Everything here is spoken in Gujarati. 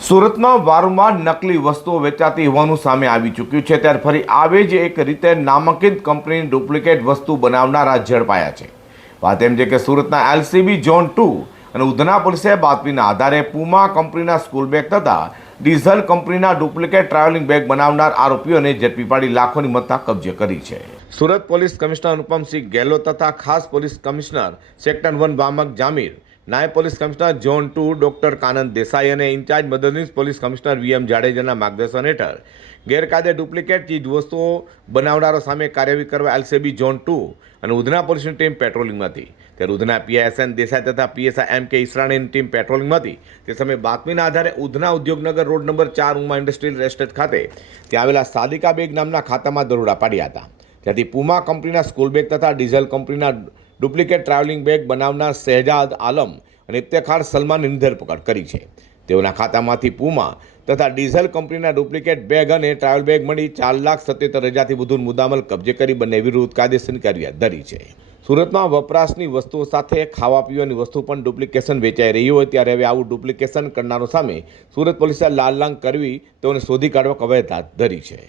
સુરતમાં વારંવાર નકલી વસ્તુઓ વેચાતી હોવાનું સામે આવી ચૂક્યું છે, ત્યારે ફરી આવી જ એક રીતે નામાંકિત કંપનીની ડુપ્લિકેટ વસ્તુ બનાવનારા ઝડપાયા છે। વાત એમ છે કે સુરતના એલસીબી ઝોન 2 અને ઉધના પોલીસે બાતમીના આધારે પૂમા કંપનીના સ્કૂલ બેગ તથા ડીઝલ કંપનીના ડુપ્લિકેટ ટ્રાવેલિંગ બેગ બનાવનાર આરોપીઓને ઝડપી પાડી લાખોની મત્તા કબજે કરી છે। સુરત પોલીસ કમિશનર અનુપમસિંહ ગેહલોત તથા ખાસ પોલીસ કમિશનર સેક્ટર 1 વામક જામીર, નાયબ police commissioner zone 2 doctor Kanan Desai અને ઇન્ચાર્જ મદદનીશ પોલીસ કમિશનર વીએમ જાડેજાના માર્ગદર્શન હેઠળ ગેરકાયદે ડુપ્લિકેટ ચીજ વસ્તુઓ બનાવનારો સામે કાર્યવાહી કરવા એલસીબી ઝોન 2 અને ઉધના પોલીસની ટીમ પેટ્રોલિંગમાં હતી। ત્યારે ઉધના પીઆઈએસએન દેસાઈ તથા પીએસઆઈ એમ કે ઈસરાણીની ટીમ પેટ્રોલિંગમાં હતી। તે સમયે બાતમીના આધારે Udhna Udyognagar road number 4 Uma industrial estate ખાતે ત્યાં આવેલા સાદિકા બેગ નામના ખાતામાં દરોડા પાડ્યા હતા। ત્યાંથી પૂમા કંપનીના સ્કૂલ બેગ તથા ડીઝલ કંપનીના ડુપ્લિકેટ ટ્રાવેલિંગ બેગ બનાવનાર શહેજાદ આલમ અને ઇફ્તેખાર સલમાનની ધરપકડ કરી છે। તેઓના ખાતામાંથી પૂમા તથા ડીઝલ કંપનીના ડુપ્લિકેટ બેગ અને ટ્રાવેલ બેગ મળી 4,77,000થી વધુ મુદ્દામાલ કબજે કરી બંને વિરુદ્ધ કાયદેસરની કાર્યવાહી ધરી છે। સુરતમાં વપરાશની વસ્તુઓ સાથે ખાવા પીવાની વસ્તુ પણ ડુપ્લિકેશન વેચાઈ રહી હોય ત્યારે હવે આવું ડુપ્લિકેશન કરનારો સામે સુરત પોલીસે લાલ લાંગ કરવી તેઓને શોધી કાઢવા કવાયત હાથ ધરી છે।